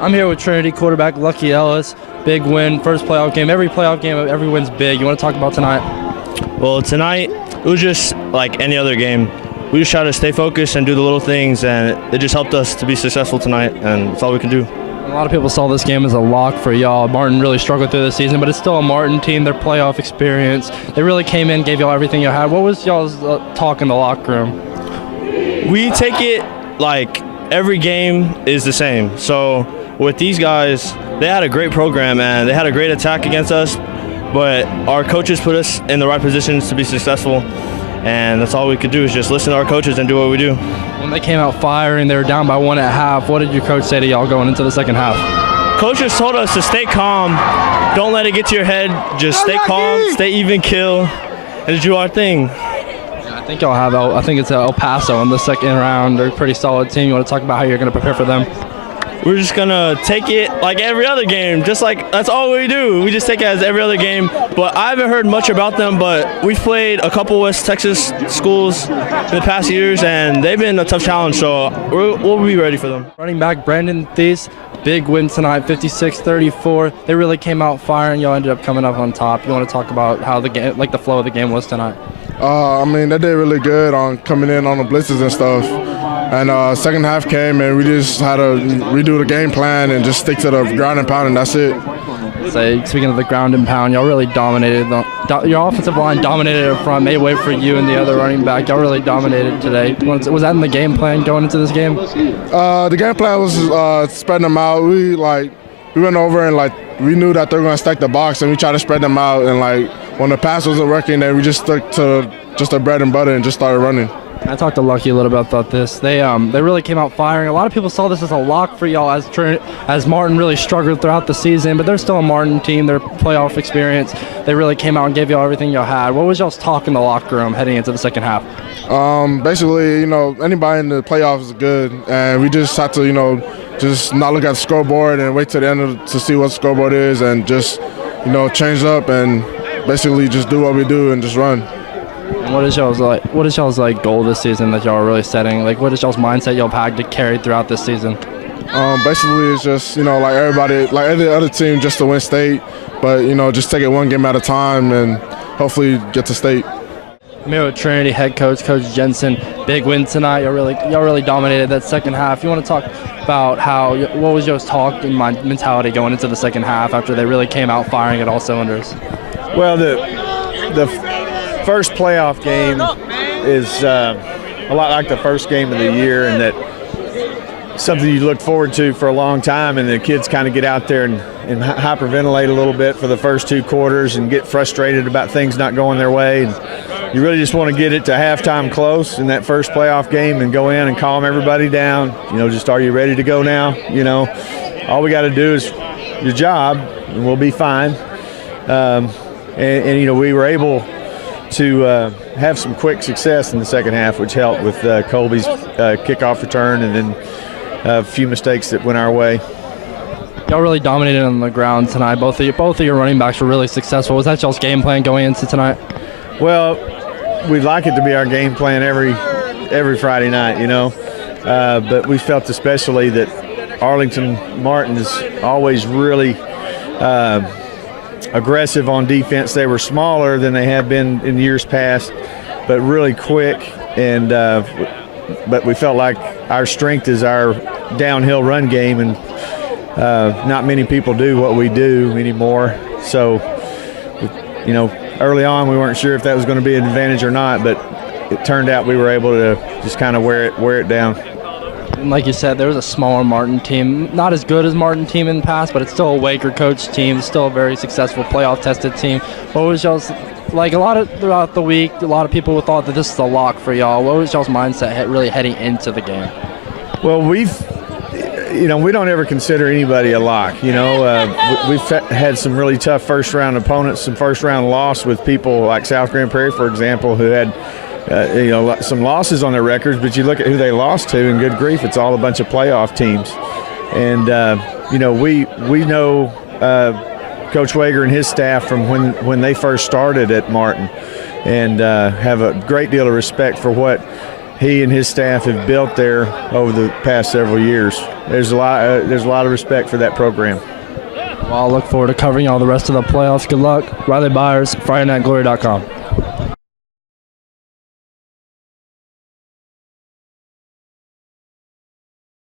I'm here with Trinity quarterback Lucky Ellis. Big win, first playoff game. Every playoff game, every win's big. You want to talk about tonight? Well, tonight, it was just like any other game. We just tried to stay focused and do the little things, and it just helped us to be successful tonight, and that's all we can do. A lot of people saw this game as a lock for y'all. Martin really struggled through the season, but it's still a Martin team, their playoff experience. They really came in, gave y'all everything you had. What was y'all's talk in the locker room? We take it like every game is the same. So with these guys, they had a great program, and they had a great attack against us, but our coaches put us in the right positions to be successful, and that's all we could do is just listen to our coaches and do what we do. When they came out firing, they were down by 1 at half. What did your coach say to y'all going into the second half? Coach just told us to stay calm, don't let it get to your head, just stay calm, stay even kill, and just do our thing. I think y'all have, I think it's El Paso in the second round. They're a pretty solid team. You want to talk about how you're going to prepare for them? We're just going to take it like every other game, just like that's all we do. We just take it as every other game. But I haven't heard much about them, but we've played a couple West Texas schools in the past years, and they've been a tough challenge, so we'll be ready for them. Running back Brandon Thies, big win tonight, 56-34. They really came out firing. Y'all ended up coming up on top. You want to talk about how the game, like the flow of the game was tonight? I mean, they did really good on coming in on the blitzes and stuff. And second half came, and we just had to redo the game plan and just stick to the ground and pound, and that's it. Speaking of the ground and pound, y'all really dominated. Your offensive line dominated up front, made way for you and the other running back. Y'all really dominated today. Was that in the game plan going into this game? The game plan was spreading them out. We went over and we knew that they were going to stack the box, and we tried to spread them out. And when the pass wasn't working, then we just stuck to just the bread and butter and just started running. I talked to Lucky a little bit about this. They really came out firing. A lot of people saw this as a lock for y'all as Martin really struggled throughout the season, but they're still a Martin team. Their playoff experience, they really came out and gave y'all everything y'all had. What was y'all's talk in the locker room heading into the second half? Basically, anybody in the playoffs is good, and we just had to, just not look at the scoreboard and wait till the end to see what the scoreboard is, and just, change up and basically just do what we do and just run. And what is y'all's goal this season that y'all are really setting? What is y'all's mindset y'all had to carry throughout this season? Basically, it's just like everybody, like every other team, just to win state. But just take it one game at a time and hopefully get to state. I'm here with Trinity head coach Jensen. Big win tonight. Y'all really dominated that second half. You want to talk about what was y'all's talk and mentality going into the second half after they really came out firing at all cylinders? Well, the first playoff game is a lot like the first game of the year, and that something you look forward to for a long time, and the kids kind of get out there and hyperventilate a little bit for the first two quarters and get frustrated about things not going their way. And you really just want to get it to halftime close in that first playoff game and go in and calm everybody down. Just are you ready to go now? All we got to do is your job, and we'll be fine. And we were able to have some quick success in the second half, which helped with Colby's kickoff return and then a few mistakes that went our way. Y'all really dominated on the ground tonight. Both of your running backs were really successful. Was that y'all's game plan going into tonight? Well, we'd like it to be our game plan every Friday night, but we felt especially that Arlington Martin is always really aggressive on defense. They were smaller than they have been in years past, but really quick. And but we felt like our strength is our downhill run game, and not many people do what we do anymore. So, early on we weren't sure if that was going to be an advantage or not, but it turned out we were able to just kind of wear it down. And like you said, there was a smaller Martin team, not as good as Martin team in the past, but it's still a Waker coach team, still a very successful playoff tested team. What was y'all's, throughout the week, a lot of people thought that this is a lock for y'all. What was y'all's mindset really heading into the game? Well, we don't ever consider anybody a lock. We've had some really tough first round opponents, some first round loss with people like South Grand Prairie, for example, who had some losses on their records, but you look at who they lost to, and good grief, it's all a bunch of playoff teams. And, we know Coach Wager and his staff from when they first started at Martin, and have a great deal of respect for what he and his staff have built there over the past several years. There's a lot of respect for that program. Well, I'll look forward to covering all the rest of the playoffs. Good luck. Riley Byers, FridayNightGlory.com.